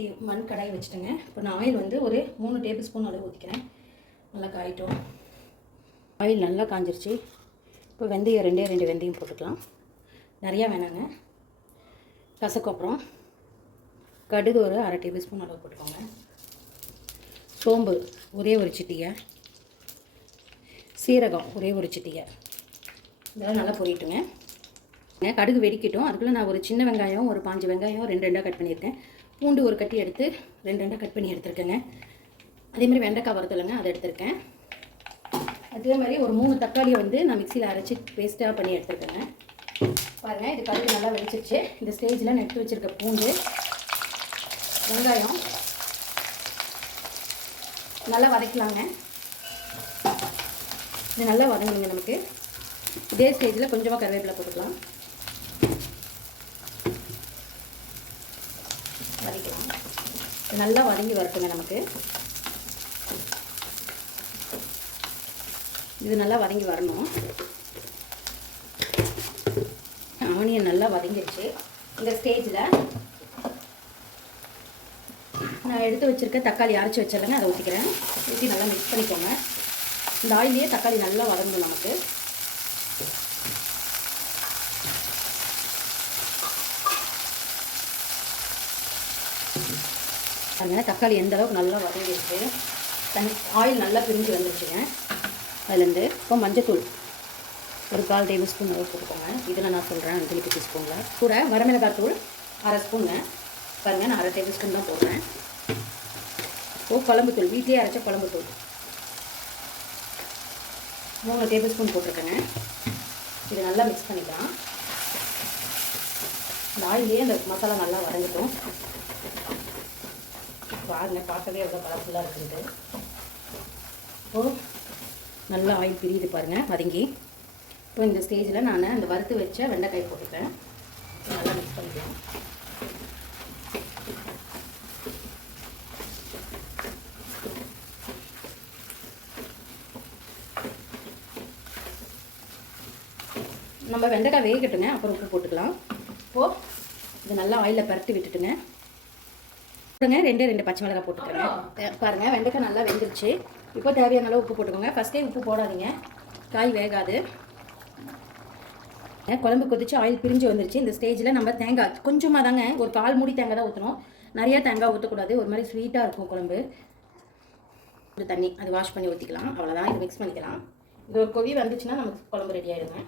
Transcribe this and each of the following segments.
சட்டி மண் கடாய் வச்சுட்டேங்க. இப்போ நான் ஆயில் வந்து ஒரு மூணு டேபிள் ஸ்பூன் அளவு ஊற்றிக்கிறேன் நல்லா காயிட்டும். ஆயில் நல்லா காஞ்சிருச்சு. இப்போ வெந்தயம் ரெண்டே ரெண்டு வெந்தயம் போட்டுக்கலாம். நிறையா வேணாங்க. கசக்கப்புறம் கடுகு ஒரு அரை டேபிள் ஸ்பூன் அளவு போட்டுக்கோங்க. சோம்பு ஒரே ஒரு சிட்டிகை. சீரகம் ஒரே ஒரு சிட்டிகை. இதெல்லாம் நல்லா பொரியட்டுங்க. ஏன் கடுகு வெடிக்கட்டும். அதுக்குள்ளே நான் ஒரு சின்ன வெங்காயம் ஒரு பாஞ்சு வெங்காயம் ரெண்டு ரெண்டாக கட் பண்ணியிருக்கேன். பூண்டு ஒரு கட்டி எடுத்து ரெண்டு ரெண்டாக கட் பண்ணி எடுத்துருக்கேங்க. அதே மாதிரி வெண்டைக்காய் வறுத்தலைங்க அதை எடுத்திருக்கேன். அதே மாதிரி ஒரு மூணு தக்காளியை வந்து நான் மிக்சியில் அரைச்சி பேஸ்ட்டாக பண்ணி எடுத்துருக்கேங்க. பாருங்கள் இது கழுவி நல்லா வெடிச்சிருச்சு. இந்த ஸ்டேஜில் நட்டு வச்சுருக்க பூண்டு வெங்காயம் நல்லா வதக்கலாங்க. இது நல்லா வதங்கணுங்க நமக்கு. இதே ஸ்டேஜில் கொஞ்சமாக கருவேப்பிலை போட்டுக்கலாம் வதக்கலாம் இது நல்லா வதங்கி வரட்டுங்க நமக்கு. இது நல்லா வதங்கி வரணும். ஆனியன் நல்லா வதங்கிடுச்சு இந்த ஸ்டேஜில் நான் எடுத்து வச்சுருக்க தக்காளி அரைச்சி வச்சிடலங்க அதை ஊற்றிக்கிறேன் ஊற்றி நல்லா மிக்ஸ் பண்ணிக்கோங்க. இந்த ஆயிலே தக்காளி நல்லா வதங்கணும் நமக்கு. பாருங்க தக்காளி எந்த அளவுக்கு நல்லா வதங்கிடுச்சு தண்ணி ஆயில் நல்லா பிரிஞ்சு வந்துருச்சுங்க. அதுலேருந்து இப்போ மஞ்சத்தூள் ஒரு கால் டேபிள் ஸ்பூன் அளவு போட்டுக்கோங்க. இதில் நான் சொல்கிறேன் அஞ்சலி பத்து ஸ்பூனில். கூட வரமிளகாய் தூள் அரை ஸ்பூனுங்க பாருங்கள் நான் அரை டேபிள் ஸ்பூன் தான் போடுறேன். ஓ குழம்புத்தூள் வீட்லேயே அரைச்ச குழம்புத்தூள் மூணு டேபிள் ஸ்பூன் போட்டிருக்கேங்க. இதை நல்லா மிக்ஸ் பண்ணிக்கலாம். இந்த ஆயிலே அந்த மசாலா நல்லா வரைஞ்சிட்டோம் பாருங்க பார்க்கவே எவ்வளோ கலர்ஃபுல்லாக இருக்குது இப்போ நல்லா ஆயில் பிரியுது பாருங்கள் வதங்கி. இப்போ இந்த ஸ்டேஜில் நான் அந்த வறுத்து வச்ச வெண்டைக்காய் போட்டுப்பேன் நல்லா மிக்ஸ் பண்ணிக்கிறேன் நம்ம வெண்டைக்காய் வேகட்டுங்க அப்புறம் உப்பு போட்டுக்கலாம். இப்போது இது நல்லா ஆயிலில் பரட்டி விட்டுட்டுங்க. போடுங்க ரெண்டே ரெண்டு பச்சை மிளகாய் போட்டுக்கிறேன் பாருங்க வெண்டைக்காய் நல்லா வெந்துருச்சு. இப்போ தேவையான அளவு உப்பு போட்டுக்கோங்க. ஃபஸ்ட்டே உப்பு போடாதீங்க. காய் வேகாது. குழம்பு கொதிச்சு ஆயில் பிரிஞ்சு வந்துருச்சு. இந்த ஸ்டேஜில் நம்ம தேங்காய் கொஞ்சமாக தாங்க ஒரு கால் மூடி தேங்காய் தான் ஊற்றணும் நிறையா தேங்காய் ஊற்றக்கூடாது ஒரு மாதிரி ஸ்வீட்டாக இருக்கும் குழம்பு. ஒரு தண்ணி அது வாஷ் பண்ணி ஊற்றிக்கலாம் அவ்வளோதான் இது மிக்ஸ் பண்ணிக்கலாம். இது ஒரு கொதி வந்துச்சுன்னா நமக்கு குழம்பு ரெடி ஆகிடுங்க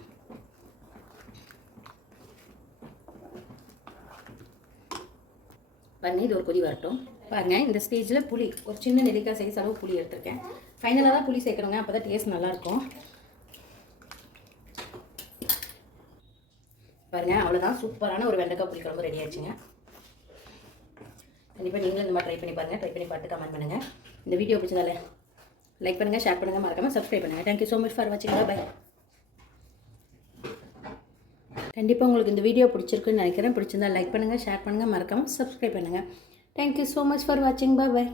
பாருங்கள் இது ஒரு கொதி வரட்டும். பாருங்கள் இந்த ஸ்டேஜில் புளி ஒரு சின்ன நெல்லிக்காய் சைஸ் அளவு புளி எடுத்திருக்கேன். ஃபைனலாக தான் புளி சேர்க்கணுங்க அப்போ தான் டேஸ்ட் நல்லாயிருக்கும். பாருங்கள் அவ்வளோதான் சூப்பரான ஒரு வெண்டைக்காய் புளி குழம்பு ரெடி ஆச்சுங்க கண்டிப்பாக நீங்களும் இந்த மாதிரி ட்ரை பண்ணி பாருங்கள் ட்ரை பண்ணி பார்த்து கமெண்ட் பண்ணுங்கள் இந்த வீடியோ பிடிச்சதால லைக் பண்ணுங்கள் ஷேர் பண்ணுங்கள் மறக்காமல் சப்ஸ்கிரைப் பண்ணுங்கள் thank you so much for வாட்சிங் பை கண்டிப்பாக உங்களுக்கு இந்த வீடியோ பிடிச்சிருக்குன்னு நினைக்கிறேன். பிடிச்சிருந்தா லைக் பண்ணுங்கள் ஷேர் பண்ணுங்கள் மறக்காமல் சப்ஸ்கிரைப் பண்ணுங்கள் தேங்க்யூ ஸோ மச் ஃபார் வாட்சிங் பாய் பை